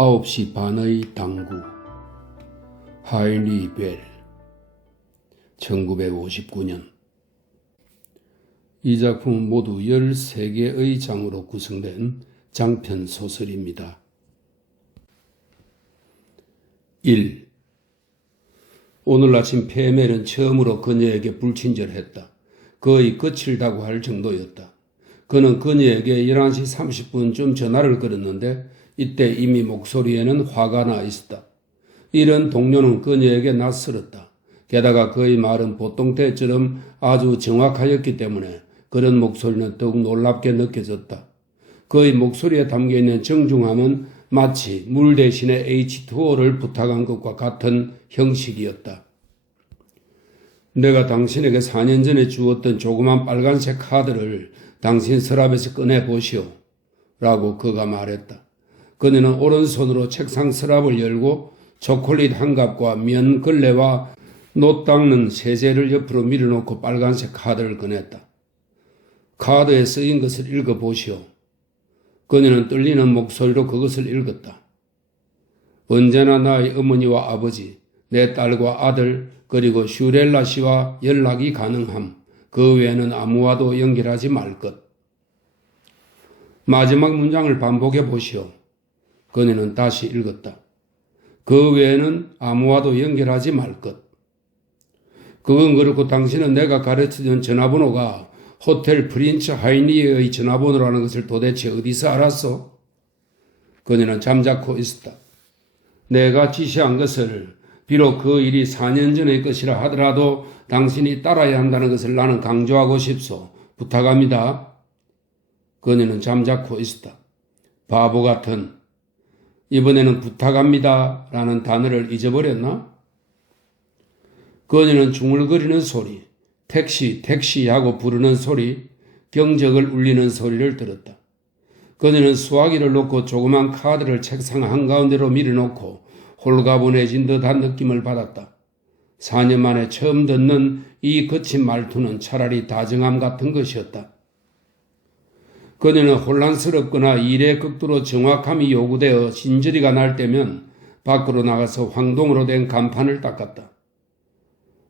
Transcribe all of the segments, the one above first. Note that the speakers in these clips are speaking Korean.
9시 반의 당구. 하인리 벨 1959년. 이 작품은 모두 13개의 장으로 구성된 장편 소설입니다. 1. 오늘 아침 페멜은 처음으로 그녀에게 불친절했다. 거의 거칠다고 할 정도였다. 그는 그녀에게 11시 30분쯤 전화를 걸었는데 이때 이미 목소리에는 화가 나 있었다. 이런 동료는 그녀에게 낯설었다. 게다가 그의 말은 보통 때처럼 아주 정확하였기 때문에 그런 목소리는 더욱 놀랍게 느껴졌다. 그의 목소리에 담겨있는 정중함은 마치 물 대신에 H2O를 부탁한 것과 같은 형식이었다. 내가 당신에게 4년 전에 주었던 조그만 빨간색 카드를 당신 서랍에서 꺼내보시오. 라고 그가 말했다. 그녀는 오른손으로 책상 서랍을 열고 초콜릿 한 갑과 면 걸레와 노 닦는 세제를 옆으로 밀어놓고 빨간색 카드를 꺼냈다. 카드에 쓰인 것을 읽어보시오. 그녀는 떨리는 목소리로 그것을 읽었다. 언제나 나의 어머니와 아버지, 내 딸과 아들, 그리고 슈렐라 씨와 연락이 가능함. 그 외에는 아무와도 연결하지 말 것. 마지막 문장을 반복해 보시오. 그녀는 다시 읽었다. 그 외에는 아무와도 연결하지 말 것. 그건 그렇고 당신은 내가 가르쳐준 전화번호가 호텔 프린츠 하이니의 전화번호라는 것을 도대체 어디서 알았어? 그녀는 잠자코 있었다. 내가 지시한 것을 비록 그 일이 4년 전의 것이라 하더라도 당신이 따라야 한다는 것을 나는 강조하고 싶소. 부탁합니다. 그녀는 잠자코 있었다. 바보 같은. 이번에는 부탁합니다 라는 단어를 잊어버렸나? 그녀는 중얼거리는 소리, 택시 하고 부르는 소리, 경적을 울리는 소리를 들었다. 그녀는 수화기를 놓고 조그만 카드를 책상 한가운데로 밀어놓고 홀가분해진 듯한 느낌을 받았다. 4년 만에 처음 듣는 이 거친 말투는 차라리 다정함 같은 것이었다. 그녀는 혼란스럽거나 일의 극도로 정확함이 요구되어 진저리가 날 때면 밖으로 나가서 황동으로 된 간판을 닦았다.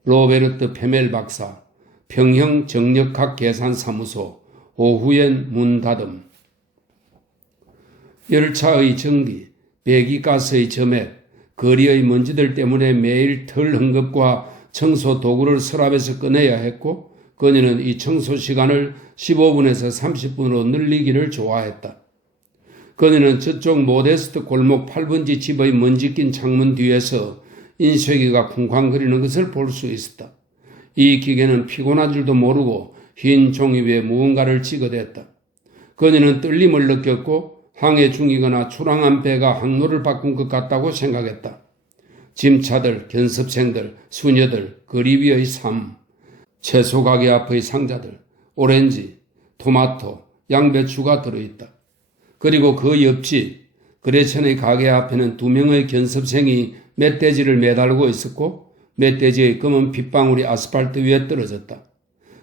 로베르트 페멜 박사, 평형 정력학 계산사무소, 오후엔 문 닫음. 열차의 전기, 배기가스의 점액, 거리의 먼지들 때문에 매일 털 헝겊과 청소 도구를 서랍에서 꺼내야 했고 그녀는 이 청소 시간을 15분에서 30분으로 늘리기를 좋아했다. 그녀는 저쪽 모데스트 골목 8번지 집의 먼지 낀 창문 뒤에서 인쇄기가 쿵쾅거리는 것을 볼 수 있었다. 이 기계는 피곤한 줄도 모르고 흰 종이 위에 무언가를 찍어댔다. 그녀는 떨림을 느꼈고 항해 중이거나 출항한 배가 항로를 바꾼 것 같다고 생각했다. 짐차들, 견습생들, 수녀들, 거리 위의 삶, 채소 가게 앞의 상자들, 오렌지, 토마토, 양배추가 들어있다. 그리고 그 옆집, 그레천의 가게 앞에는 2명의 견습생이 멧돼지를 매달고 있었고 멧돼지의 검은 핏방울이 아스팔트 위에 떨어졌다.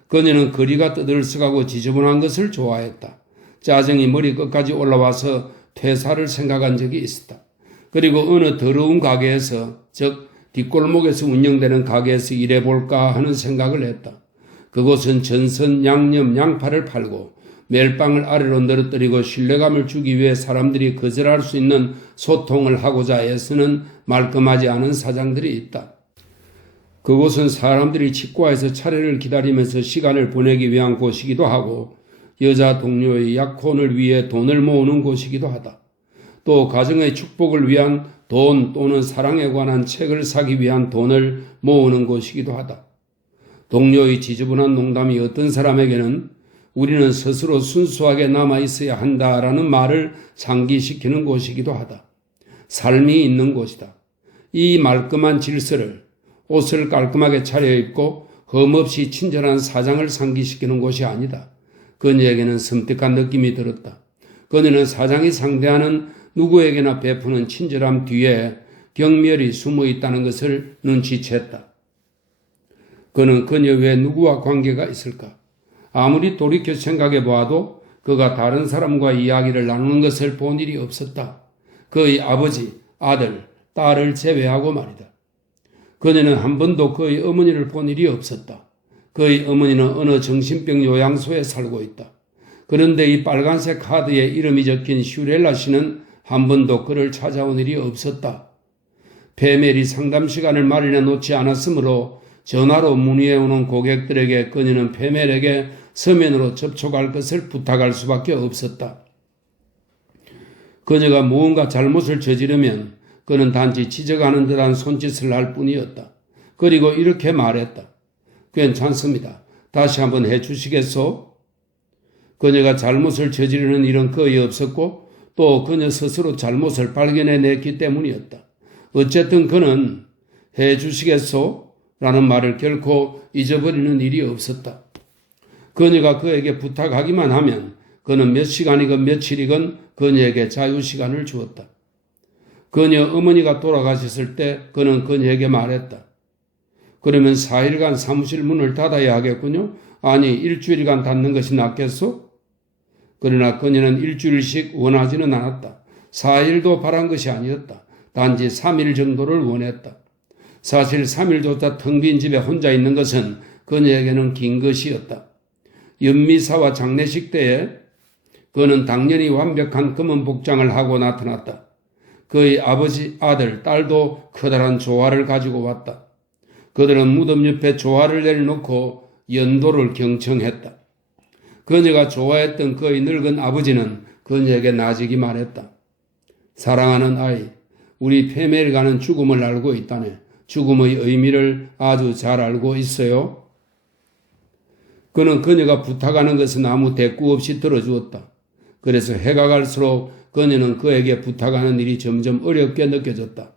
그녀는 거리가 떠들썩하고 지저분한 것을 좋아했다. 짜증이 머리 끝까지 올라와서 퇴사를 생각한 적이 있었다. 그리고 어느 더러운 가게에서, 즉 뒷골목에서 운영되는 가게에서 일해볼까 하는 생각을 했다. 그곳은 전선, 양념, 양파를 팔고 멜빵을 아래로 늘어뜨리고 신뢰감을 주기 위해 사람들이 거절할 수 있는 소통을 하고자 애쓰는 말끔하지 않은 사장들이 있다. 그곳은 사람들이 치과에서 차례를 기다리면서 시간을 보내기 위한 곳이기도 하고 여자 동료의 약혼을 위해 돈을 모으는 곳이기도 하다. 또 가정의 축복을 위한 돈 또는 사랑에 관한 책을 사기 위한 돈을 모으는 곳이기도 하다. 동료의 지저분한 농담이 어떤 사람에게는 우리는 스스로 순수하게 남아있어야 한다라는 말을 상기시키는 곳이기도 하다. 삶이 있는 곳이다. 이 말끔한 질서를 옷을 깔끔하게 차려입고 흠없이 친절한 사장을 상기시키는 곳이 아니다. 그녀에게는 섬뜩한 느낌이 들었다. 그녀는 사장이 상대하는 누구에게나 베푸는 친절함 뒤에 경멸이 숨어 있다는 것을 눈치챘다. 그는 그녀 외에 누구와 관계가 있을까? 아무리 돌이켜 생각해 보아도 그가 다른 사람과 이야기를 나누는 것을 본 일이 없었다. 그의 아버지, 아들, 딸을 제외하고 말이다. 그녀는 한 번도 그의 어머니를 본 일이 없었다. 그의 어머니는 어느 정신병 요양소에 살고 있다. 그런데 이 빨간색 카드에 이름이 적힌 슈렐라 씨는 한 번도 그를 찾아온 일이 없었다. 페멜이 상담 시간을 마련해 놓지 않았으므로 전화로 문의해오는 고객들에게 그녀는 페멜에게 서면으로 접촉할 것을 부탁할 수밖에 없었다. 그녀가 무언가 잘못을 저지르면 그는 단지 지적하는 듯한 손짓을 할 뿐이었다. 그리고 이렇게 말했다. 괜찮습니다. 다시 한번 해주시겠소? 그녀가 잘못을 저지르는 일은 거의 없었고 또 그녀 스스로 잘못을 발견해냈기 때문이었다. 어쨌든 그는 해주시겠소? 라는 말을 결코 잊어버리는 일이 없었다. 그녀가 그에게 부탁하기만 하면 그는 몇 시간이건 며칠이건 그녀에게 자유시간을 주었다. 그녀 어머니가 돌아가셨을 때 그는 그녀에게 말했다. 그러면 4일간 사무실 문을 닫아야 하겠군요. 아니 일주일간 닫는 것이 낫겠소? 그러나 그녀는 일주일씩 원하지는 않았다. 4일도 바란 것이 아니었다. 단지 3일 정도를 원했다. 사실 3일조차 텅 빈 집에 혼자 있는 것은 그녀에게는 긴 것이었다. 연미사와 장례식 때에 그는 당연히 완벽한 검은 복장을 하고 나타났다. 그의 아버지, 아들, 딸도 커다란 조화를 가지고 왔다. 그들은 무덤 옆에 조화를 내려놓고 연도를 경청했다. 그녀가 좋아했던 그의 늙은 아버지는 그녀에게 나직이 말했다. 사랑하는 아이, 우리 페멜가는 죽음을 알고 있다네. 죽음의 의미를 아주 잘 알고 있어요. 그는 그녀가 부탁하는 것은 아무 대꾸 없이 들어주었다. 그래서 해가 갈수록 그녀는 그에게 부탁하는 일이 점점 어렵게 느껴졌다.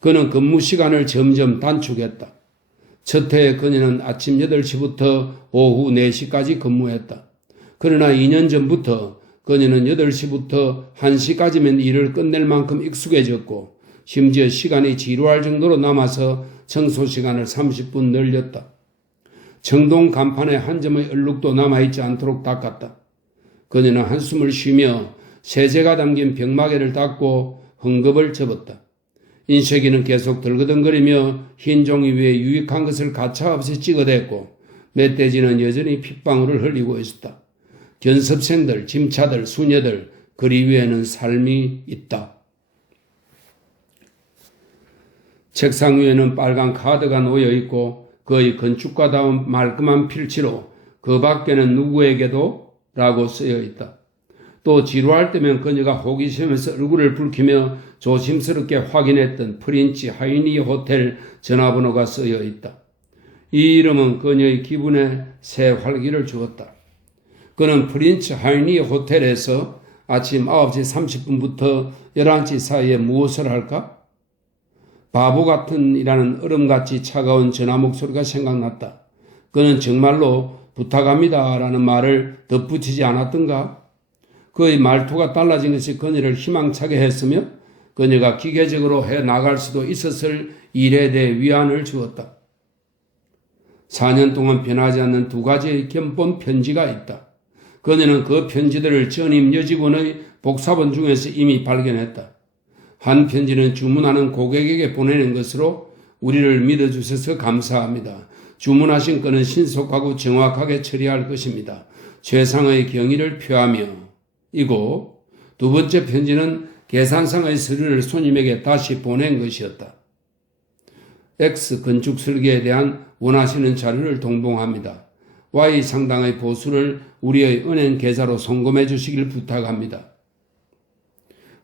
그는 근무 시간을 점점 단축했다. 첫 해에 그녀는 아침 8시부터 오후 4시까지 근무했다. 그러나 2년 전부터 그녀는 8시부터 1시까지면 일을 끝낼 만큼 익숙해졌고 심지어 시간이 지루할 정도로 남아서 청소 시간을 30분 늘렸다. 청동 간판에 한 점의 얼룩도 남아있지 않도록 닦았다. 그녀는 한숨을 쉬며 세제가 담긴 병마개를 닦고 헝겊을 접었다. 인쇄기는 계속 들거덩거리며 흰 종이 위에 유익한 것을 가차없이 찍어댔고 멧돼지는 여전히 핏방울을 흘리고 있었다. 견습생들, 짐차들, 수녀들, 그리 위에는 삶이 있다. 책상 위에는 빨간 카드가 놓여 있고 그의 건축가다운 말끔한 필지로 그 밖에는 누구에게도 라고 쓰여 있다. 또 지루할 때면 그녀가 호기심에서 얼굴을 붉히며 조심스럽게 확인했던 프린츠 하이니 호텔 전화번호가 쓰여 있다. 이 이름은 그녀의 기분에 새 활기를 주었다. 그는 프린츠 하이니 호텔에서 아침 9시 30분부터 11시 사이에 무엇을 할까? 바보 같은 이라는 얼음같이 차가운 전화 목소리가 생각났다. 그는 정말로 부탁합니다 라는 말을 덧붙이지 않았던가? 그의 말투가 달라진 것이 그녀를 희망차게 했으며 그녀가 기계적으로 해나갈 수도 있었을 일에 대해 위안을 주었다. 4년 동안 변하지 않는 두 가지의 견본 편지가 있다. 그녀는 그 편지들을 전임 여직원의 복사본 중에서 이미 발견했다. 한 편지는 주문하는 고객에게 보내는 것으로 우리를 믿어주셔서 감사합니다. 주문하신 건은 신속하고 정확하게 처리할 것입니다. 최상의 경의를 표하며 이고 두 번째 편지는 계산상의 서류를 손님에게 다시 보낸 것이었다. X 건축 설계에 대한 원하시는 자료를 동봉합니다. Y 상당의 보수를 우리의 은행 계좌로 송금해 주시길 부탁합니다.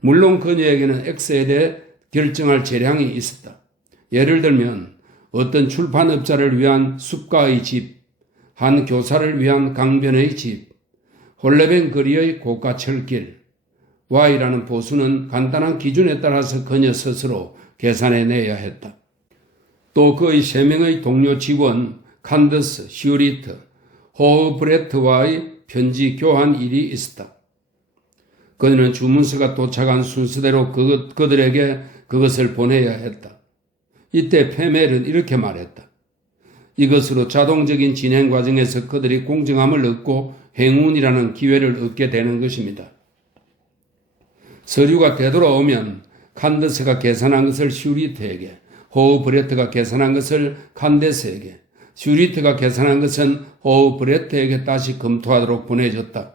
물론 그녀에게는 X에 대해 결정할 재량이 있었다. 예를 들면 어떤 출판업자를 위한 숲가의 집, 한 교사를 위한 강변의 집, 홀레벤 거리의 고가 철길, Y라는 보수는 간단한 기준에 따라서 그녀 스스로 계산해내야 했다. 또 그의 3명의 동료 직원 칸더스, 슈리트, 호브레트와의 편지 교환 일이 있었다. 그녀는 주문서가 도착한 순서대로 그들에게 그것을 보내야 했다. 이때 페멜은 이렇게 말했다. 이것으로 자동적인 진행 과정에서 그들이 공정함을 얻고 행운이라는 기회를 얻게 되는 것입니다. 서류가 되돌아오면 칸더스가 계산한 것을 슈리트에게, 호우브레트가 계산한 것을 칸데스에게, 슈리트가 계산한 것은 호우브레트에게 다시 검토하도록 보내줬다.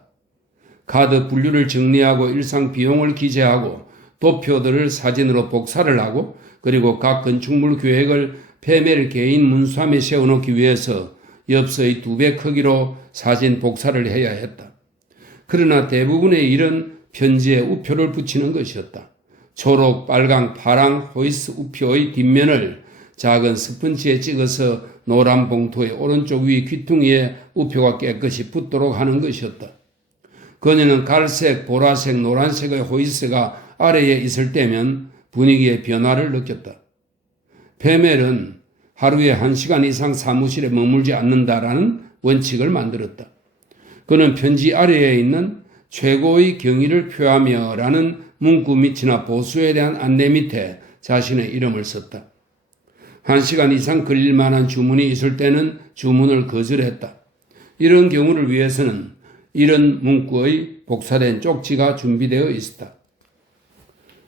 카드 분류를 정리하고 일상 비용을 기재하고 도표들을 사진으로 복사를 하고 그리고 각 건축물 계획을 페멜 개인 문수함에 세워놓기 위해서 엽서의 2배 크기로 사진 복사를 해야 했다. 그러나 대부분의 일은 편지에 우표를 붙이는 것이었다. 초록, 빨강, 파랑, 호이스 우표의 뒷면을 작은 스펀지에 찍어서 노란 봉투의 오른쪽 위 귀퉁이에 우표가 깨끗이 붙도록 하는 것이었다. 그녀는 갈색, 보라색, 노란색의 호이스가 아래에 있을 때면 분위기의 변화를 느꼈다. 페멜은 하루에 1시간 이상 사무실에 머물지 않는다라는 원칙을 만들었다. 그는 편지 아래에 있는 최고의 경의를 표하며 라는 문구 밑이나 보수에 대한 안내 밑에 자신의 이름을 썼다. 1시간 이상 걸릴 만한 주문이 있을 때는 주문을 거절했다. 이런 경우를 위해서는 이런 문구의 복사된 쪽지가 준비되어 있었다.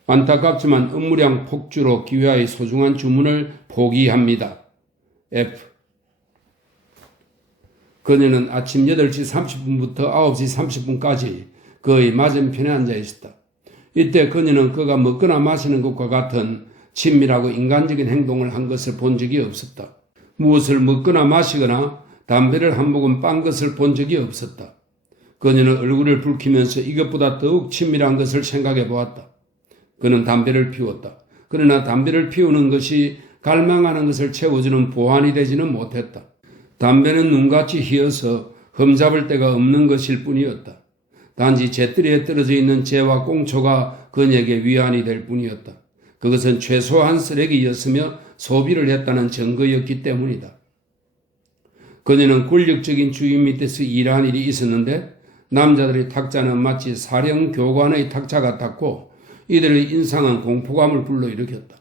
안타깝지만 업무량 폭주로 기회의 소중한 주문을 포기합니다. F. 그녀는 아침 8시 30분부터 9시 30분까지 그의 맞은편에 앉아 있었다. 이때 그녀는 그가 먹거나 마시는 것과 같은 친밀하고 인간적인 행동을 한 것을 본 적이 없었다. 무엇을 먹거나 마시거나 담배를 한 모금 빤 것을 본 적이 없었다. 그녀는 얼굴을 붉히면서 이것보다 더욱 친밀한 것을 생각해 보았다. 그는 담배를 피웠다. 그러나 담배를 피우는 것이 갈망하는 것을 채워주는 보완이 되지는 못했다. 담배는 눈같이 희어서 흠잡을 데가 없는 것일 뿐이었다. 단지 재떨이에 떨어져 있는 재와 꽁초가 그녀에게 위안이 될 뿐이었다. 그것은 최소한 쓰레기였으며 소비를 했다는 증거였기 때문이다. 그녀는 권력적인 주인 밑에서 일한 일이 있었는데 남자들의 탁자는 마치 사령교관의 탁자 같았고 이들의 인상은 공포감을 불러일으켰다.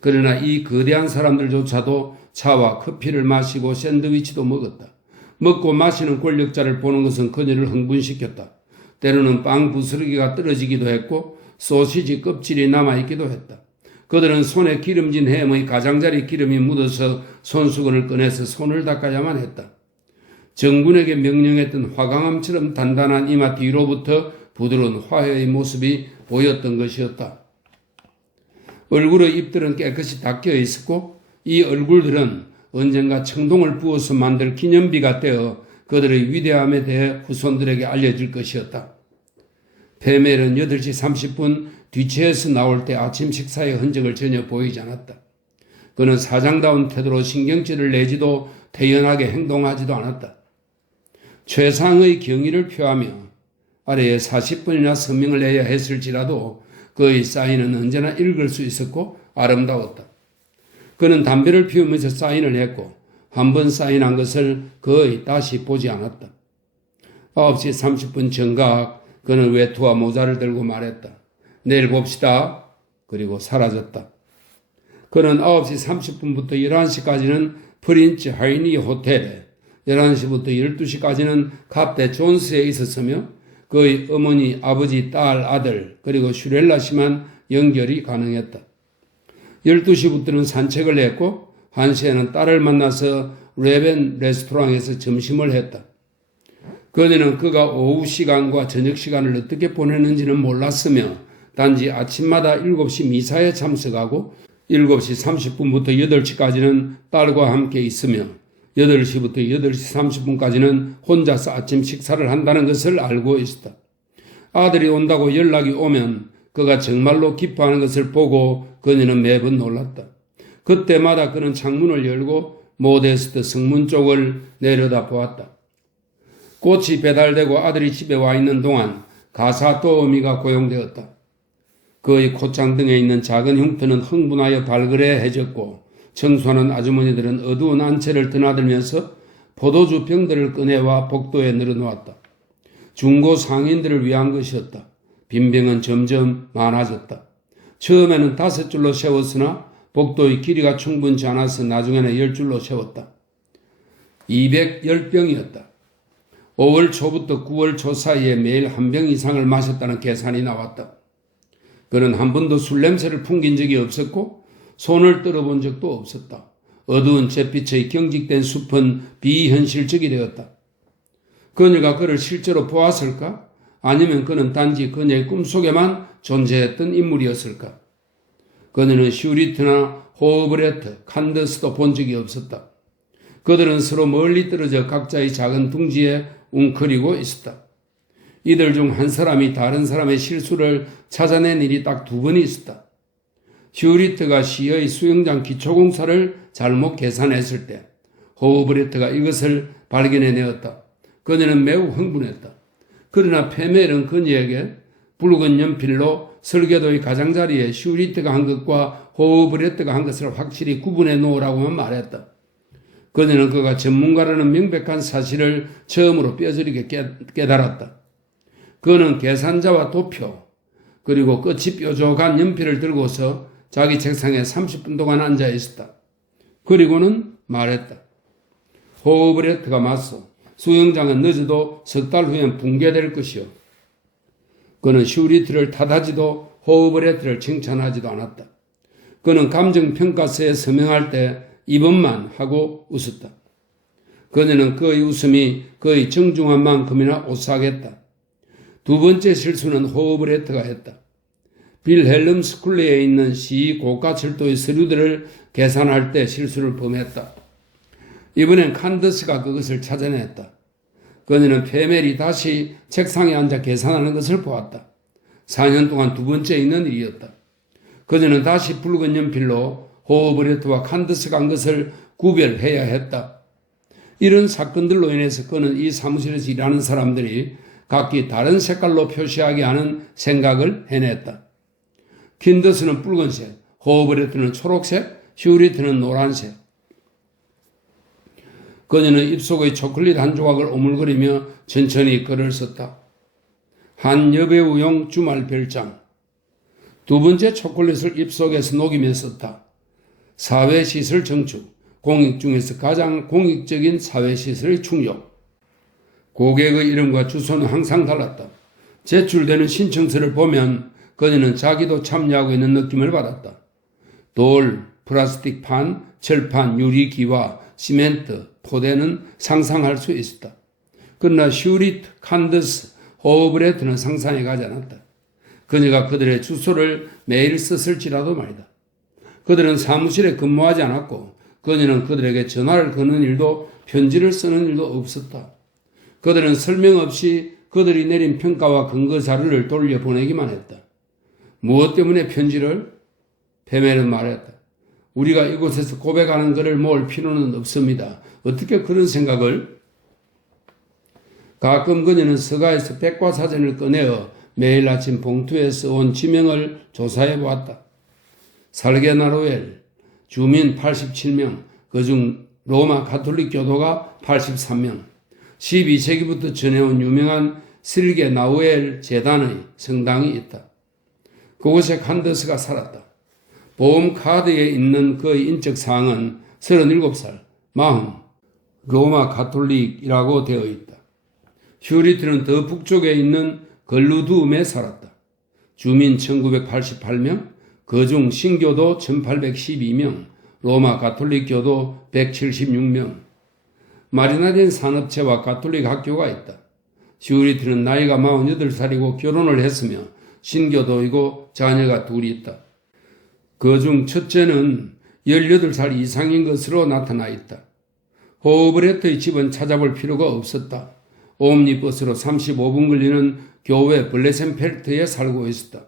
그러나 이 거대한 사람들조차도 차와 커피를 마시고 샌드위치도 먹었다. 먹고 마시는 권력자를 보는 것은 그녀를 흥분시켰다. 때로는 빵 부스러기가 떨어지기도 했고 소시지 껍질이 남아있기도 했다. 그들은 손에 기름진 햄의 가장자리 기름이 묻어서 손수건을 꺼내서 손을 닦아야만 했다. 정군에게 명령했던 화강암처럼 단단한 이마 뒤로부터 부드러운 화해의 모습이 보였던 것이었다. 얼굴의 입들은 깨끗이 닦여 있었고 이 얼굴들은 언젠가 청동을 부어서 만들 기념비가 되어 그들의 위대함에 대해 후손들에게 알려질 것이었다. 페멜은 8시 30분 뒤채에서 나올 때 아침 식사의 흔적을 전혀 보이지 않았다. 그는 사장다운 태도로 신경질을 내지도 태연하게 행동하지도 않았다. 최상의 경의를 표하며 아래에 40분이나 서명을 해야 했을지라도 그의 사인은 언제나 읽을 수 있었고 아름다웠다. 그는 담배를 피우면서 사인을 했고 한 번 사인한 것을 거의 다시 보지 않았다. 9시 30분 정각 그는 외투와 모자를 들고 말했다. 내일 봅시다. 그리고 사라졌다. 그는 9시 30분부터 11시까지는 프린츠 하이니 호텔에 11시부터 12시까지는 갑대 존스에 있었으며 그의 어머니, 아버지, 딸, 아들 그리고 슈렐라 씨만 연결이 가능했다. 12시부터는 산책을 했고 1시에는 딸을 만나서 레벤 레스토랑에서 점심을 했다. 그녀는 그가 오후 시간과 저녁 시간을 어떻게 보내는지는 몰랐으며 단지 아침마다 7시 미사에 참석하고 7시 30분부터 8시까지는 딸과 함께 있으며 8시부터 8시 30분까지는 혼자서 아침 식사를 한다는 것을 알고 있었다. 아들이 온다고 연락이 오면 그가 정말로 기뻐하는 것을 보고 그녀는 매번 놀랐다. 그때마다 그는 창문을 열고 모데스트 성문 쪽을 내려다 보았다. 꽃이 배달되고 아들이 집에 와 있는 동안 가사 도우미가 고용되었다. 그의 콧장등에 있는 작은 흉터는 흥분하여 발그레해졌고 청소하는 아주머니들은 어두운 안채를 드나들면서 포도주 병들을 꺼내와 복도에 늘어놓았다. 중고 상인들을 위한 것이었다. 빈병은 점점 많아졌다. 처음에는 5줄로 세웠으나 복도의 길이가 충분치 않아서 나중에는 10줄로 세웠다. 210병이었다. 5월 초부터 9월 초 사이에 매일 1병 이상을 마셨다는 계산이 나왔다. 그는 한 번도 술 냄새를 풍긴 적이 없었고 손을 떨어본 적도 없었다. 어두운 잿빛의 경직된 숲은 비현실적이 되었다. 그녀가 그를 실제로 보았을까? 아니면 그는 단지 그녀의 꿈속에만 존재했던 인물이었을까? 그녀는 슈리트나 호브레트, 칸더스도 본 적이 없었다. 그들은 서로 멀리 떨어져 각자의 작은 둥지에 웅크리고 있었다. 이들 중 한 사람이 다른 사람의 실수를 찾아낸 일이 딱 2번이 있었다. 슈리트가 시의 수영장 기초공사를 잘못 계산했을 때 호브레트가 이것을 발견해내었다. 그녀는 매우 흥분했다. 그러나 페멜은 그녀에게 붉은 연필로 설계도의 가장자리에 슈리트가 한 것과 호브레트가 한 것을 확실히 구분해 놓으라고만 말했다. 그녀는 그가 전문가라는 명백한 사실을 처음으로 뼈저리게 깨달았다. 그는 계산자와 도표 그리고 끝이 뾰족한 연필을 들고서 자기 책상에 30분 동안 앉아 있었다. 그리고는 말했다. 호브레트가 맞소. 수영장은 늦어도 3달 후엔 붕괴될 것이요. 그는 슈리트를 탓하지도 호브레트를 칭찬하지도 않았다. 그는 감정평가서에 서명할 때 이번만 하고 웃었다. 그녀는 그의 웃음이 그의 정중한 만큼이나 오싹했다. 2번째 실수는 호브레트가 했다. 빌헬름 스쿨레에 있는 시 고가 철도의 서류들을 계산할 때 실수를 범했다. 이번엔 칸더스가 그것을 찾아냈다. 그녀는 페멜이 다시 책상에 앉아 계산하는 것을 보았다. 4년 동안 2번째 있는 일이었다. 그녀는 다시 붉은 연필로 호브레트와 칸더스가 한 것을 구별해야 했다. 이런 사건들로 인해서 그는 이 사무실에서 일하는 사람들이 각기 다른 색깔로 표시하게 하는 생각을 해냈다. 킨더스는 붉은색, 호브레트는 초록색, 슈리트는 노란색. 그녀는 입속의 초콜릿 한 조각을 오물거리며 천천히 글을 썼다. 한 여배우용 주말 별장. 2번째 초콜릿을 입속에서 녹이며 썼다. 사회시설 정축. 공익 중에서 가장 공익적인 사회시설의 충족. 고객의 이름과 주소는 항상 달랐다. 제출되는 신청서를 보면 그녀는 자기도 참여하고 있는 느낌을 받았다. 돌, 플라스틱 판, 철판, 유리기와 시멘트, 포대는 상상할 수 있었다. 그러나 슈리트, 칸더스, 호브레트는 상상해 가지 않았다. 그녀가 그들의 주소를 매일 썼을지라도 말이다. 그들은 사무실에 근무하지 않았고 그녀는 그들에게 전화를 거는 일도 편지를 쓰는 일도 없었다. 그들은 설명 없이 그들이 내린 평가와 근거 자료를 돌려보내기만 했다. 무엇 때문에 편지를? 페멜은 말했다. 우리가 이곳에서 고백하는 것을 모을 필요는 없습니다. 어떻게 그런 생각을? 가끔 그녀는 서가에서 백과사전을 꺼내어 매일 아침 봉투에 써온 지명을 조사해 보았다. 살게나로엘, 주민 87명, 그중 로마 가톨릭 교도가 83명, 12세기부터 전해온 유명한 실게 나우엘 재단의 성당이 있다. 그곳에 칸더스가 살았다. 보험 카드에 있는 그의 인적 사항은 37살, 40, 로마 가톨릭이라고 되어 있다. 슈리트는 더 북쪽에 있는 걸루두움에 살았다. 주민 1988명, 그중 신교도 1812명, 로마 가톨릭 교도 176명, 마리나딘 산업체와 가톨릭 학교가 있다. 슈리트는 나이가 48살이고 결혼을 했으며 신교도이고 자녀가 둘이 있다. 그중 첫째는 18살 이상인 것으로 나타나 있다. 호브레트의 집은 찾아볼 필요가 없었다. 옴니버스로 35분 걸리는 교회 블레센펠트에 살고 있었다.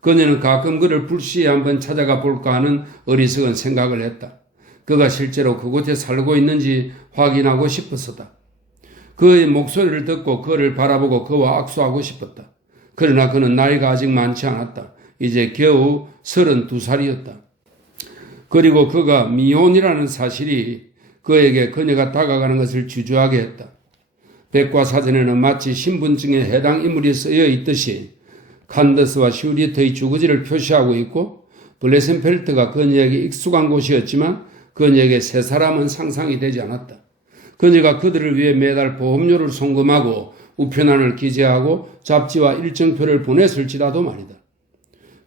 그녀는 가끔 그를 불시에 한번 찾아가 볼까 하는 어리석은 생각을 했다. 그가 실제로 그곳에 살고 있는지 확인하고 싶었다. 그의 목소리를 듣고 그를 바라보고 그와 악수하고 싶었다. 그러나 그는 나이가 아직 많지 않았다. 이제 겨우 32살이었다. 그리고 그가 미혼이라는 사실이 그에게 그녀가 다가가는 것을 주저하게 했다. 백과사전에는 마치 신분증에 해당 인물이 쓰여 있듯이 칸더스와 슈리트의 주거지를 표시하고 있고 블레센펠트가 그녀에게 익숙한 곳이었지만 그녀에게 세 사람은 상상이 되지 않았다. 그녀가 그들을 위해 매달 보험료를 송금하고 우편안을 기재하고 잡지와 일정표를 보냈을지라도 말이다.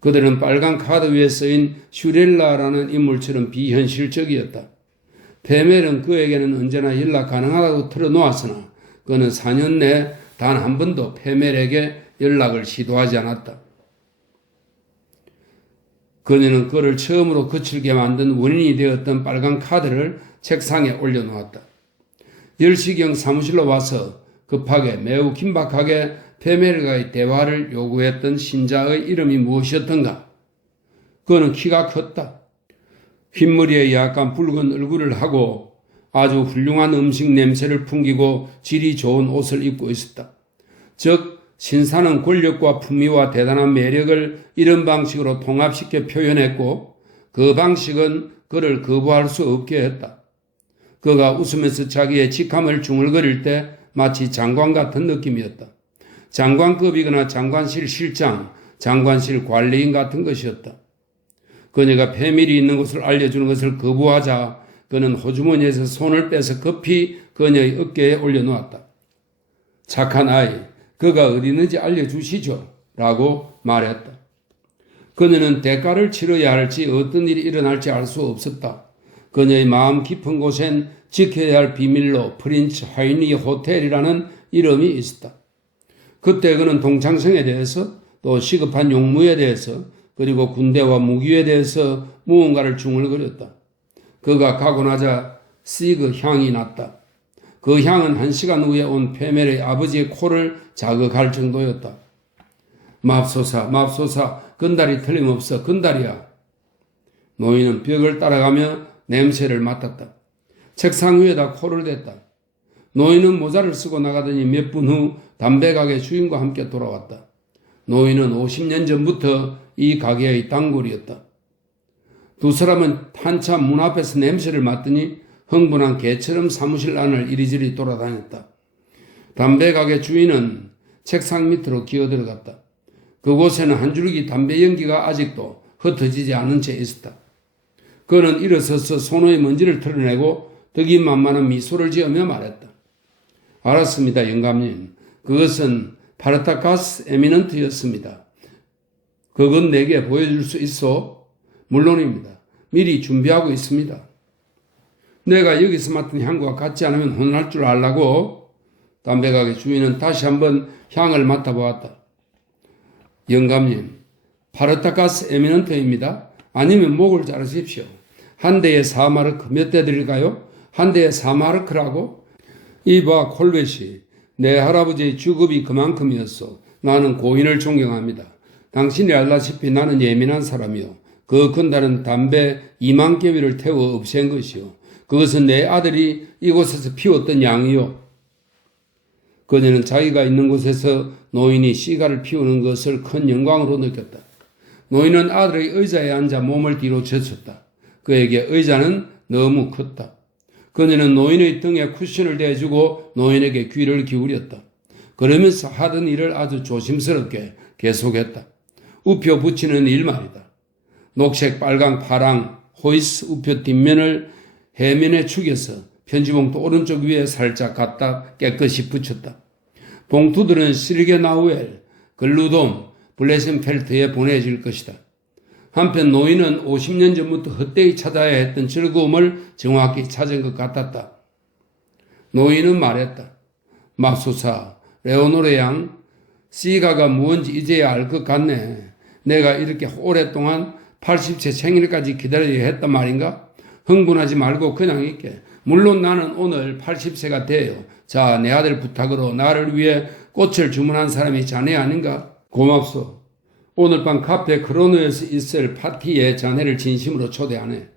그들은 빨간 카드 위에 쓰인 슈렐라라는 인물처럼 비현실적이었다. 페멜은 그에게는 언제나 연락 가능하다고 틀어놓았으나 그는 4년 내 단 한 번도 페멜에게 연락을 시도하지 않았다. 그녀는 그를 처음으로 거칠게 만든 원인이 되었던 빨간 카드를 책상에 올려놓았다. 10시경 사무실로 와서 급하게 매우 긴박하게 페멜과의 대화를 요구했던 신자의 이름이 무엇이었던가? 그는 키가 컸다. 흰머리에 약간 붉은 얼굴을 하고 아주 훌륭한 음식 냄새를 풍기고 질이 좋은 옷을 입고 있었다. 즉 신사는 권력과 품위와 대단한 매력을 이런 방식으로 통합시켜 표현했고 그 방식은 그를 거부할 수 없게 했다. 그가 웃으면서 자기의 직함을 중얼거릴 때 마치 장관 같은 느낌이었다. 장관급이거나 장관실 실장, 장관실 관리인 같은 것이었다. 그녀가 페밀이 있는 곳을 알려주는 것을 거부하자 그는 호주머니에서 손을 빼서 급히 그녀의 어깨에 올려놓았다. 착한 아이, 그가 어디 있는지 알려주시죠. 라고 말했다. 그녀는 대가를 치러야 할지 어떤 일이 일어날지 알 수 없었다. 그녀의 마음 깊은 곳엔 지켜야 할 비밀로 프린츠 하이니 호텔이라는 이름이 있었다. 그때 그는 동창성에 대해서 또 시급한 용무에 대해서 그리고 군대와 무기에 대해서 무언가를 중얼거렸다. 그가 가고 나자 시그 향이 났다. 그 향은 1시간 후에 온 페멜의 아버지의 코를 자극할 정도였다. 맙소사, 맙소사, 건달이 틀림없어, 건달이야. 노인은 벽을 따라가며 냄새를 맡았다. 책상 위에다 코를 댔다. 노인은 모자를 쓰고 나가더니 몇 분 후 담배가게 주인과 함께 돌아왔다. 노인은 50년 전부터 이 가게의 단골이었다. 두 사람은 한참 문 앞에서 냄새를 맡더니 흥분한 개처럼 사무실 안을 이리저리 돌아다녔다. 담배가게 주인은 책상 밑으로 기어들어갔다. 그곳에는 한 줄기 담배 연기가 아직도 흩어지지 않은 채 있었다. 그는 일어서서 손의 먼지를 털어내고 득이만만한 미소를 지으며 말했다. 알았습니다, 영감님. 그것은 파르타카스 에미넌트였습니다. 그건 내게 보여줄 수 있어? 물론입니다. 미리 준비하고 있습니다. 내가 여기서 맡은 향과 같지 않으면 혼날 줄 알라고 담배가게 주인은 다시 한번 향을 맡아보았다. 영감님, 파르타카스 에미넌트입니다. 아니면 목을 자르십시오. 한 대에 4마르크 몇 대 드릴까요? 한 대에 4마르크라고? 이봐 콜벳이 내 할아버지의 주급이 그만큼이었어. 나는 고인을 존경합니다. 당신이 알다시피 나는 예민한 사람이요. 그 건달은 담배 2만 개위를 태워 없앤 것이요. 그것은 내 아들이 이곳에서 피웠던 양이요. 그녀는 자기가 있는 곳에서 노인이 시가를 피우는 것을 큰 영광으로 느꼈다. 노인은 아들의 의자에 앉아 몸을 뒤로 젖혔다. 그에게 의자는 너무 컸다. 그녀는 노인의 등에 쿠션을 대주고 노인에게 귀를 기울였다. 그러면서 하던 일을 아주 조심스럽게 계속했다. 우표 붙이는 일 말이다. 녹색, 빨강, 파랑, 호이스 우표 뒷면을 해면에 축여서 편지봉투 오른쪽 위에 살짝 갖다 깨끗이 붙였다. 봉투들은 시르게나우엘, 글루돔, 블레센펠트에 보내질 것이다. 한편 노인은 50년 전부터 헛되이 찾아야 했던 즐거움을 정확히 찾은 것 같았다. 노인은 말했다. 맙소사, 레오노레 양, 시가가 무언지 이제야 알 것 같네. 내가 이렇게 오랫동안 80세 생일까지 기다려야 했단 말인가? 흥분하지 말고 그냥 있게. 물론 나는 오늘 80세가 돼요. 자, 내 아들 부탁으로 나를 위해 꽃을 주문한 사람이 자네 아닌가? 고맙소. 오늘 밤 카페 크로노에서 있을 파티에 자네를 진심으로 초대하네.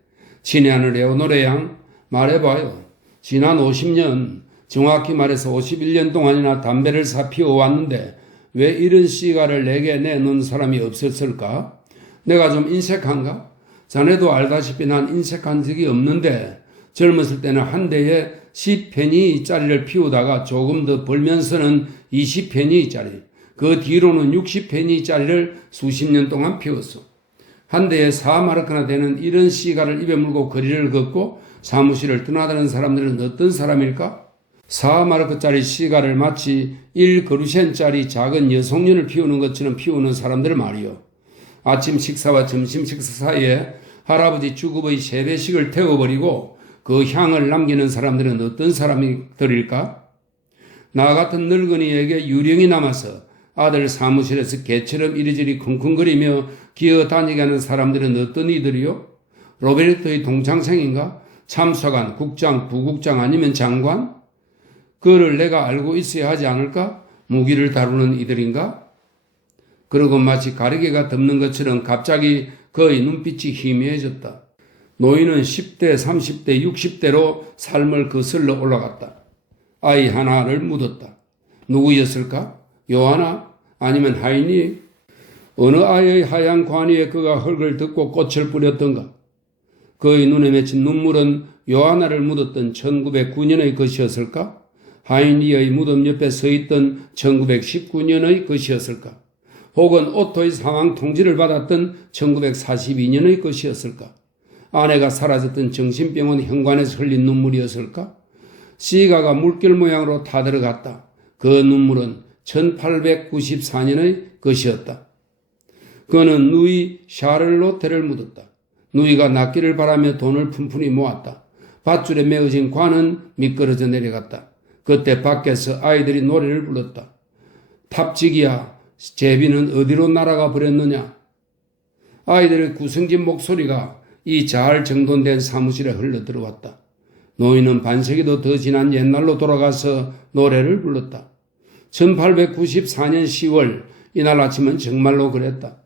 친애하는 레오노레 양, 말해봐요. 지난 50년, 정확히 말해서 51년 동안이나 담배를 사 피워왔는데 왜 이런 시가를 내게 내놓은 사람이 없었을까? 내가 좀 인색한가? 자네도 알다시피 난 인색한 적이 없는데 젊었을 때는 한 대에 10페니짜리를 피우다가 조금 더 벌면서는 20페니짜리, 그 뒤로는 60페니짜리를 수십 년 동안 피웠어. 한 대에 4마르크나 되는 이런 시가를 입에 물고 거리를 걷고 사무실을 떠나다는 사람들은 어떤 사람일까? 4마르크짜리 시가를 마치 1그루센짜리 작은 여송년을 피우는 것처럼 피우는 사람들 말이요. 아침 식사와 점심 식사 사이에 할아버지 주급의 세배식을 태워버리고 그 향을 남기는 사람들은 어떤 사람들일까? 나 같은 늙은이에게 유령이 남아서 아들 사무실에서 개처럼 이리저리 쿵쿵거리며 기어다니게 하는 사람들은 어떤 이들이요? 로베르토의 동창생인가? 참사관, 국장, 부국장 아니면 장관? 그를 내가 알고 있어야 하지 않을까? 무기를 다루는 이들인가? 그러고 마치 가리개가 덮는 것처럼 갑자기 그의 눈빛이 희미해졌다. 노인은 10대, 30대, 60대로 삶을 거슬러 올라갔다. 아이 하나를 묻었다. 누구였을까? 요하나? 아니면 하이니? 어느 아이의 하얀 관이에 그가 흙을 덮고 꽃을 뿌렸던가? 그의 눈에 맺힌 눈물은 요하나를 묻었던 1909년의 것이었을까? 하이니의 무덤 옆에 서 있던 1919년의 것이었을까? 혹은 오토의 사망 통지를 받았던 1942년의 것이었을까? 아내가 사라졌던 정신병원 현관에서 흘린 눈물이었을까? 시가가 물결 모양으로 타들어갔다. 그 눈물은 1894년의 것이었다. 그는 누이 샤를로테를 묻었다. 누이가 낫기를 바라며 돈을 푼푼히 모았다. 밧줄에 메어진 관은 미끄러져 내려갔다. 그때 밖에서 아이들이 노래를 불렀다. 탑지기야, 제비는 어디로 날아가 버렸느냐? 아이들의 구성진 목소리가 이 잘 정돈된 사무실에 흘러 들어왔다. 노인은 반세기도 더 지난 옛날로 돌아가서 노래를 불렀다. 1894년 10월 이날 아침은 정말로 그랬다.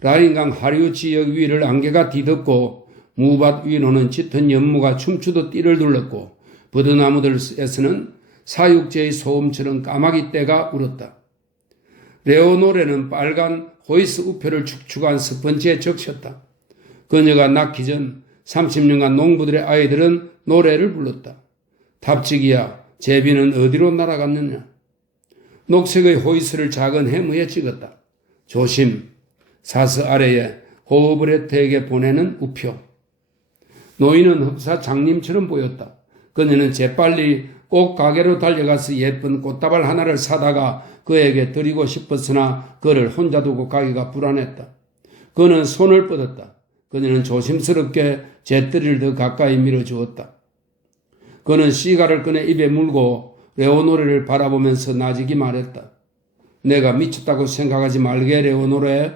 라인강 하류 지역 위를 안개가 뒤덮고 무밭 위로는 짙은 연무가 춤추듯 띠를 둘렀고 버드나무들에서는 사육제의 소음처럼 까마귀 떼가 울었다. 레오노레는 빨간 호이스 우표를 축축한 스펀지에 적셨다. 그녀가 낳기 전 30년간 농부들의 아이들은 노래를 불렀다. 탑지기야, 제비는 어디로 날아갔느냐? 녹색의 호이스를 작은 해무에 찍었다. 조심, 사스 아래에 호브레트에게 보내는 우표. 노인은 흡사 장님처럼 보였다. 그녀는 재빨리 꽃 가게로 달려가서 예쁜 꽃다발 하나를 사다가 그에게 드리고 싶었으나 그를 혼자 두고 가기가 불안했다. 그는 손을 뻗었다. 그녀는 조심스럽게 재떨이를 더 가까이 밀어주었다. 그는 시가를 꺼내 입에 물고 레오노레를 바라보면서 나지기 말했다. 내가 미쳤다고 생각하지 말게, 레오노레.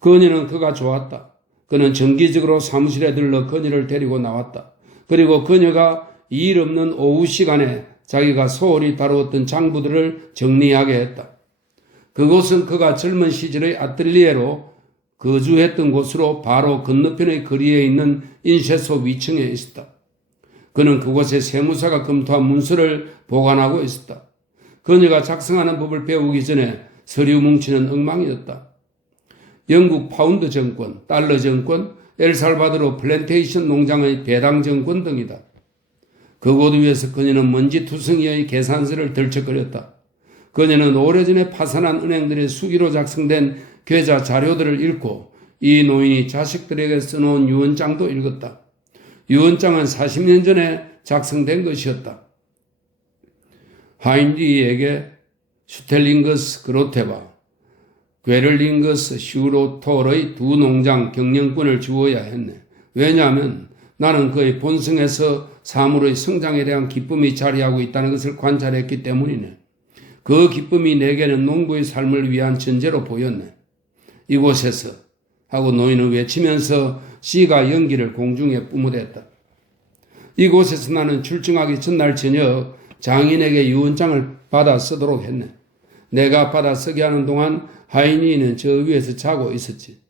그녀는 그가 좋았다. 그는 정기적으로 사무실에 들러 그녀를 데리고 나왔다. 그리고 그녀가 일 없는 오후 시간에 자기가 소홀히 다루었던 장부들을 정리하게 했다. 그곳은 그가 젊은 시절의 아틀리에로 거주했던 곳으로 바로 건너편의 거리에 있는 인쇄소 위층에 있었다. 그는 그곳에 세무사가 검토한 문서를 보관하고 있었다. 그녀가 작성하는 법을 배우기 전에 서류 뭉치는 엉망이었다. 영국 파운드 정권, 달러 정권, 엘살바도르 플랜테이션 농장의 배당 정권 등이다. 그곳 위에서 그녀는 먼지투성이의 계산서를 덜쩍거렸다. 그녀는 오래전에 파산한 은행들의 수기로 작성된 계좌 자료들을 읽고 이 노인이 자식들에게 써놓은 유언장도 읽었다. 유언장은 40년 전에 작성된 것이었다. 하인리에게 슈텔링거스 그로테바, 괴를링거스 슈로톨의 두 농장 경영권을 주어야 했네. 왜냐하면 나는 그의 본성에서 사물의 성장에 대한 기쁨이 자리하고 있다는 것을 관찰했기 때문이네. 그 기쁨이 내게는 농부의 삶을 위한 전제로 보였네. 이곳에서 하고 노인은 외치면서 시가 연기를 공중에 뿜어댔다. 이곳에서 나는 출정하기 전날 저녁 장인에게 유언장을 받아 쓰도록 했네. 내가 받아 쓰게 하는 동안 하이니는 저 위에서 자고 있었지.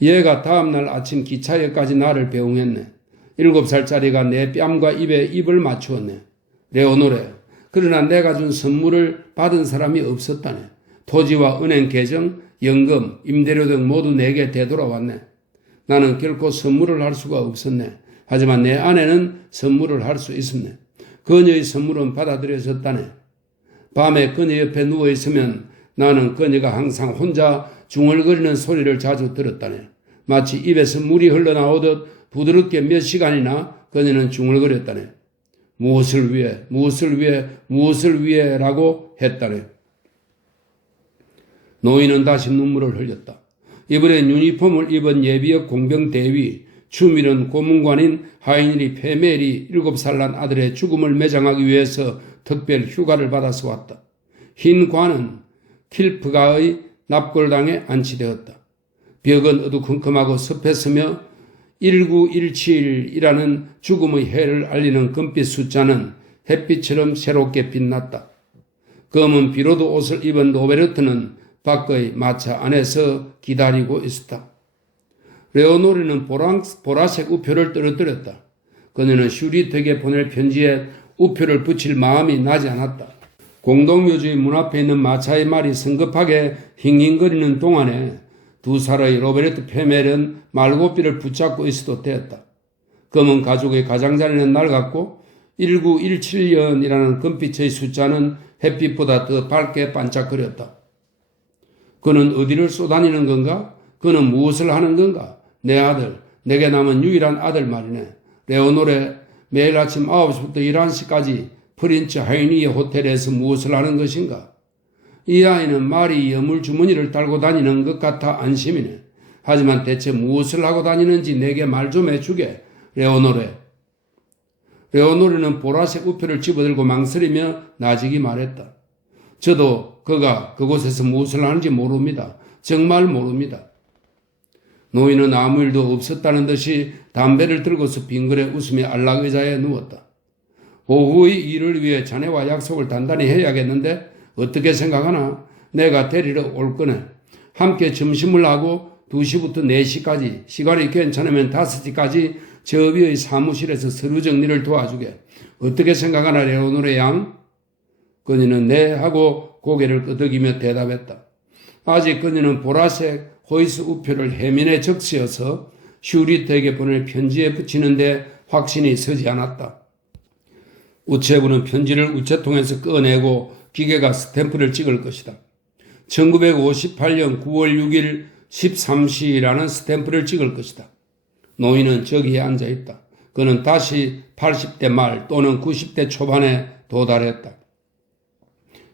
얘가 다음날 아침 기차역까지 나를 배웅했네. 7살짜리가 내 뺨과 입에 입을 맞추었네. 레오노레, 그러나 내가 준 선물을 받은 사람이 없었다네. 토지와 은행 계정, 연금, 임대료 등 모두 내게 되돌아왔네. 나는 결코 선물을 할 수가 없었네. 하지만 내 아내는 선물을 할 수 있었네. 그녀의 선물은 받아들여졌다네. 밤에 그녀 옆에 누워있으면 나는 그녀가 항상 혼자 중얼거리는 소리를 자주 들었다네. 마치 입에서 물이 흘러나오듯 부드럽게 몇 시간이나 그녀는 중얼거렸다네. 무엇을 위해, 무엇을 위해, 무엇을 위해라고 했다네. 노인은 다시 눈물을 흘렸다. 이번엔 유니폼을 입은 예비역 공병 대위, 추밀은 고문관인 하이니리 페멜이 7살 난 아들의 죽음을 매장하기 위해서 특별 휴가를 받아서 왔다. 흰 관은 킬프가의 납골당에 안치되었다. 벽은 어두컴컴하고 습했으며 1917이라는 죽음의 해를 알리는 금빛 숫자는 햇빛처럼 새롭게 빛났다. 검은 비로도 옷을 입은 로베르트는 밖의 마차 안에서 기다리고 있었다. 레오노르는 보라색 우표를 떨어뜨렸다. 그녀는 슈리트에게 보낼 편지에 우표를 붙일 마음이 나지 않았다. 공동묘지의 문 앞에 있는 마차의 말이 성급하게 힝힝거리는 동안에 2살의 로베르트 페멜은 말고삐를 붙잡고 있어도 되었다. 검은 가죽의 가장자리는 낡았고 1917년이라는 금빛의 숫자는 햇빛보다 더 밝게 반짝거렸다. 그는 어디를 쏘다니는 건가? 그는 무엇을 하는 건가? 내 아들, 내게 남은 유일한 아들 말이네. 레오노레, 매일 아침 9시부터 11시까지 프린츠 하이니의 호텔에서 무엇을 하는 것인가? 이 아이는 말이 여물 주머니를 달고 다니는 것 같아 안심이네. 하지만 대체 무엇을 하고 다니는지 내게 말 좀 해주게, 레오노레. 레오노레는 보라색 우표를 집어들고 망설이며 나직이 말했다. 저도 그가 그곳에서 무엇을 하는지 모릅니다. 정말 모릅니다. 노인은 아무 일도 없었다는 듯이 담배를 들고서 빙그레 웃으며 안락의자에 누웠다. 오후의 일을 위해 자네와 약속을 단단히 해야겠는데 어떻게 생각하나? 내가 데리러 올 거네. 함께 점심을 하고 2시부터 4시까지, 시간이 괜찮으면 5시까지 저 위의 사무실에서 서류 정리를 도와주게. 어떻게 생각하나, 레오노레 양? 그녀는 네 하고 고개를 끄덕이며 대답했다. 아직 그녀는 보라색 호이스 우표를 해민에 적시어서 슈리트에게 보낼 편지에 붙이는데 확신이 서지 않았다. 우체부는 편지를 우체통에서 꺼내고 기계가 스탬프를 찍을 것이다. 1958년 9월 6일 13시라는 스탬프를 찍을 것이다. 노인은 저기에 앉아있다. 그는 다시 80대 말 또는 90대 초반에 도달했다.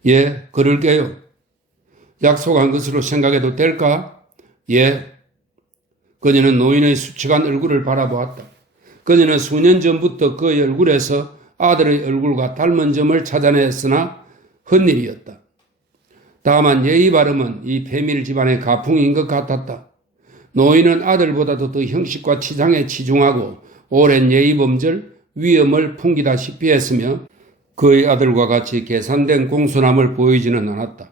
예, 그럴게요. 약속한 것으로 생각해도 될까? 예. 그녀는 노인의 수치간 얼굴을 바라보았다. 그녀는 수년 전부터 그의 얼굴에서 아들의 얼굴과 닮은 점을 찾아냈으나 헛일이었다. 다만 예의 바름은 이 페밀 집안의 가풍인 것 같았다. 노인은 아들보다도 더 형식과 치장에 치중하고 오랜 예의 범절, 위엄을 풍기다시피 했으며 그의 아들과 같이 계산된 공손함을 보이지는 않았다.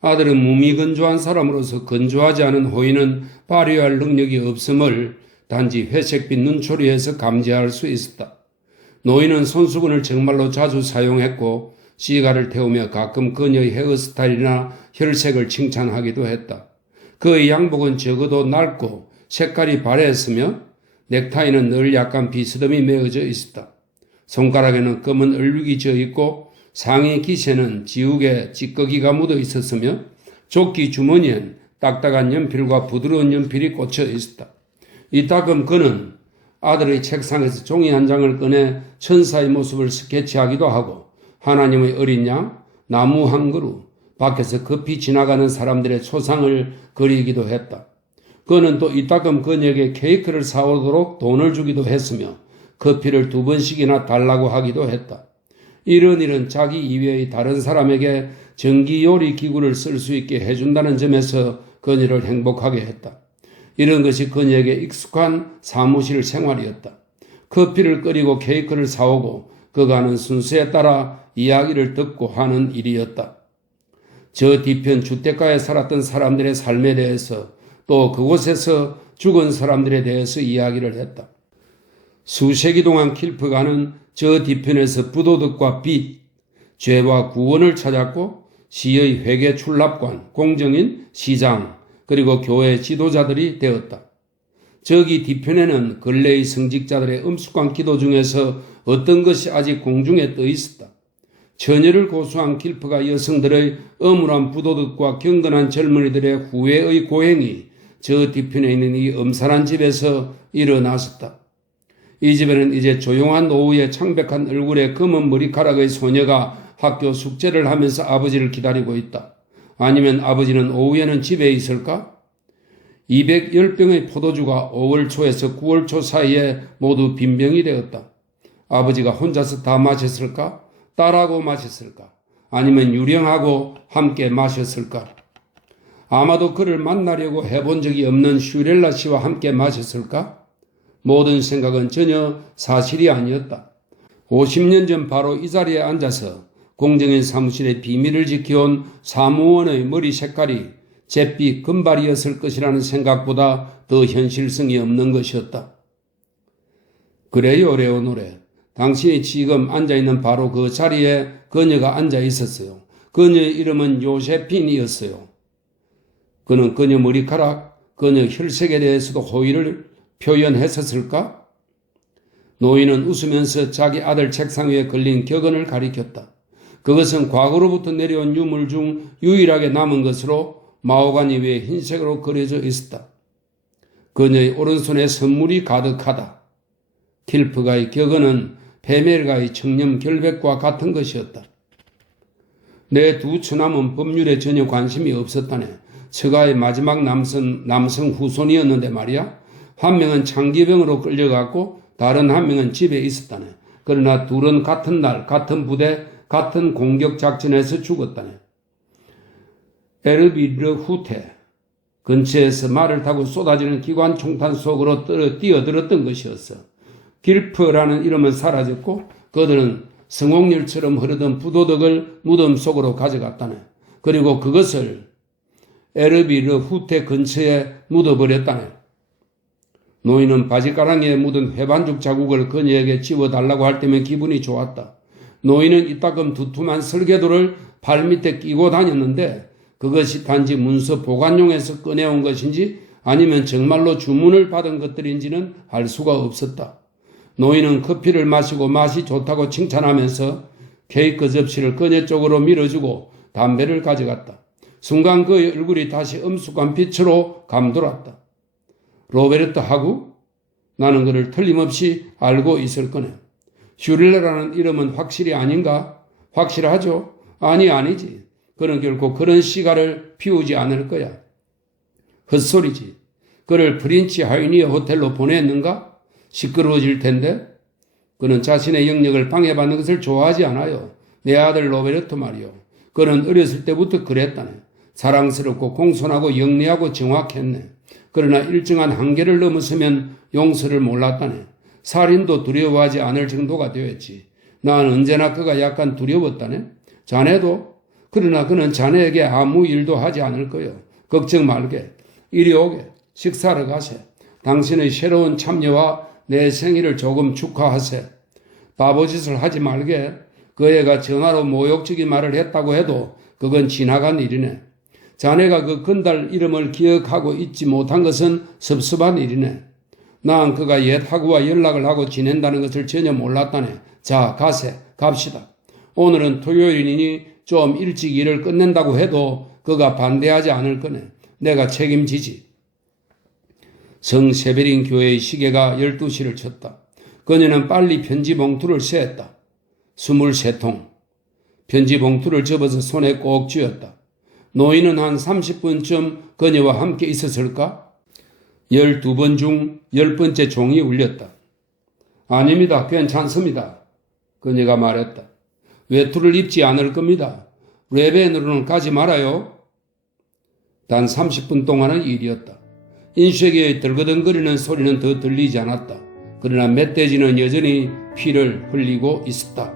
아들은 무미건조한 사람으로서 건조하지 않은 호의는 발휘할 능력이 없음을 단지 회색빛 눈초리에서 감지할 수 있었다. 노인은 손수건을 정말로 자주 사용했고 시가를 태우며 가끔 그녀의 헤어스타일이나 혈색을 칭찬하기도 했다. 그의 양복은 적어도 낡고 색깔이 바랬으며 넥타이는 늘 약간 비스듬히 메어져 있었다. 손가락에는 검은 얼룩이 져 있고 상의 기세는 지우개 찌꺼기가 묻어 있었으며 조끼 주머니엔 딱딱한 연필과 부드러운 연필이 꽂혀 있었다. 이따금 그는 아들의 책상에서 종이 한 장을 꺼내 천사의 모습을 스케치하기도 하고 하나님의 어린 양, 나무 한 그루, 밖에서 급히 지나가는 사람들의 초상을 그리기도 했다. 그는 또 이따금 그녀에게 케이크를 사오도록 돈을 주기도 했으며 커피를 2번씩이나 달라고 하기도 했다. 이런 일은 자기 이외의 다른 사람에게 전기 요리 기구를 쓸 수 있게 해준다는 점에서 그녀를 행복하게 했다. 이런 것이 그녀에게 익숙한 사무실 생활이었다. 커피를 끓이고 케이크를 사오고 그가 하는 순서에 따라 이야기를 듣고 하는 일이었다. 저 뒤편 주택가에 살았던 사람들의 삶에 대해서 또 그곳에서 죽은 사람들에 대해서 이야기를 했다. 수세기 동안 킬프가는 저 뒤편에서 부도덕과 빚, 죄와 구원을 찾았고 시의 회계 출납관, 공정인, 시장, 그리고 교회 지도자들이 되었다. 저기 뒤편에는 근래의 성직자들의 엄숙한 기도 중에서 어떤 것이 아직 공중에 떠 있었다. 처녀를 고수한 킬프가 여성들의 엄울한 부도덕과 경건한 젊은이들의 후회의 고행이 저 뒤편에 있는 이 엄살한 집에서 일어났었다. 이 집에는 이제 조용한 오후에 창백한 얼굴에 검은 머리카락의 소녀가 학교 숙제를 하면서 아버지를 기다리고 있다. 아니면 아버지는 오후에는 집에 있을까? 210병의 포도주가 5월 초에서 9월 초 사이에 모두 빈병이 되었다. 아버지가 혼자서 다 마셨을까? 딸하고 마셨을까? 아니면 유령하고 함께 마셨을까? 아마도 그를 만나려고 해본 적이 없는 슈렐라 씨와 함께 마셨을까? 모든 생각은 전혀 사실이 아니었다. 50년 전 바로 이 자리에 앉아서 공정인 사무실의 비밀을 지켜온 사무원의 머리 색깔이 잿빛 금발이었을 것이라는 생각보다 더 현실성이 없는 것이었다. 그래요, 레오노레. 당신이 지금 앉아있는 바로 그 자리에 그녀가 앉아 있었어요. 그녀의 이름은 요세핀이었어요. 그는 그녀 머리카락, 그녀 혈색에 대해서도 호의를 표현했었을까? 노인은 웃으면서 자기 아들 책상 위에 걸린 격언을 가리켰다. 그것은 과거로부터 내려온 유물 중 유일하게 남은 것으로 마호가니 위에 흰색으로 그려져 있었다. 그녀의 오른손에 선물이 가득하다. 킬프가의 격언은 페멜가의 청렴 결백과 같은 것이었다. 내 두 처남은 법률에 전혀 관심이 없었다네. 처가의 마지막 남성 후손이었는데 말이야. 한 명은 창기병으로 끌려갔고 다른 한 명은 집에 있었다네. 그러나 둘은 같은 날, 같은 부대, 같은 공격 작전에서 죽었다네. 에르비르 후테 근처에서 말을 타고 쏟아지는 기관 총탄 속으로 뛰어들었던 것이었어. 길프라는 이름은 사라졌고 그들은 성홍열처럼 흐르던 부도덕을 무덤 속으로 가져갔다네. 그리고 그것을 에르비르 후테 근처에 묻어버렸다네. 노인은 바지가랑이에 묻은 회반죽 자국을 그녀에게 집어달라고 할 때면 기분이 좋았다. 노인은 이따금 두툼한 설계도를 발밑에 끼고 다녔는데 그것이 단지 문서 보관용에서 꺼내온 것인지 아니면 정말로 주문을 받은 것들인지는 알 수가 없었다. 노인은 커피를 마시고 맛이 좋다고 칭찬하면서 케이크 접시를 그녀 쪽으로 밀어주고 담배를 가져갔다. 순간 그의 얼굴이 다시 엄숙한 빛으로 감돌았다. 로베르트 하구? 나는 그를 틀림없이 알고 있을 거네. 슈릴레라는 이름은 확실히 아닌가? 확실하죠? 아니지. 그는 결코 그런 시가를 피우지 않을 거야. 헛소리지. 그를 프린치 하이니어 호텔로 보냈는가? 시끄러워질 텐데. 그는 자신의 영역을 방해받는 것을 좋아하지 않아요. 내 아들 로베르토 말이요. 그는 어렸을 때부터 그랬다네. 사랑스럽고 공손하고 영리하고 정확했네. 그러나 일정한 한계를 넘어서면 용서를 몰랐다네. 살인도 두려워하지 않을 정도가 되었지. 난 언제나 그가 약간 두려웠다네. 자네도? 그러나 그는 자네에게 아무 일도 하지 않을 거요. 걱정 말게. 이리 오게. 식사하러 가세. 당신의 새로운 참여와 내 생일을 조금 축하하세. 바보짓을 하지 말게. 그 애가 전화로 모욕적인 말을 했다고 해도 그건 지나간 일이네. 자네가 그 건달 이름을 기억하고 있지 못한 것은 섭섭한 일이네. 난 그가 옛 하구와 연락을 하고 지낸다는 것을 전혀 몰랐다네. 자, 가세. 갑시다. 오늘은 토요일이니 좀 일찍 일을 끝낸다고 해도 그가 반대하지 않을 거네. 내가 책임지지. 성세베린 교회의 시계가 12시를 쳤다. 그녀는 빨리 편지 봉투를 셌다. 23통. 편지 봉투를 접어서 손에 꼭 쥐었다. 노인은 한 30분쯤 그녀와 함께 있었을까? 12번 중 10번째 종이 울렸다. 아닙니다. 괜찮습니다. 그녀가 말했다. 외투를 입지 않을 겁니다. 레벤으로는 가지 말아요. 단 30분 동안의 일이었다. 인쇄기의 들거덩거리는 소리는 더 들리지 않았다. 그러나 멧돼지는 여전히 피를 흘리고 있었다.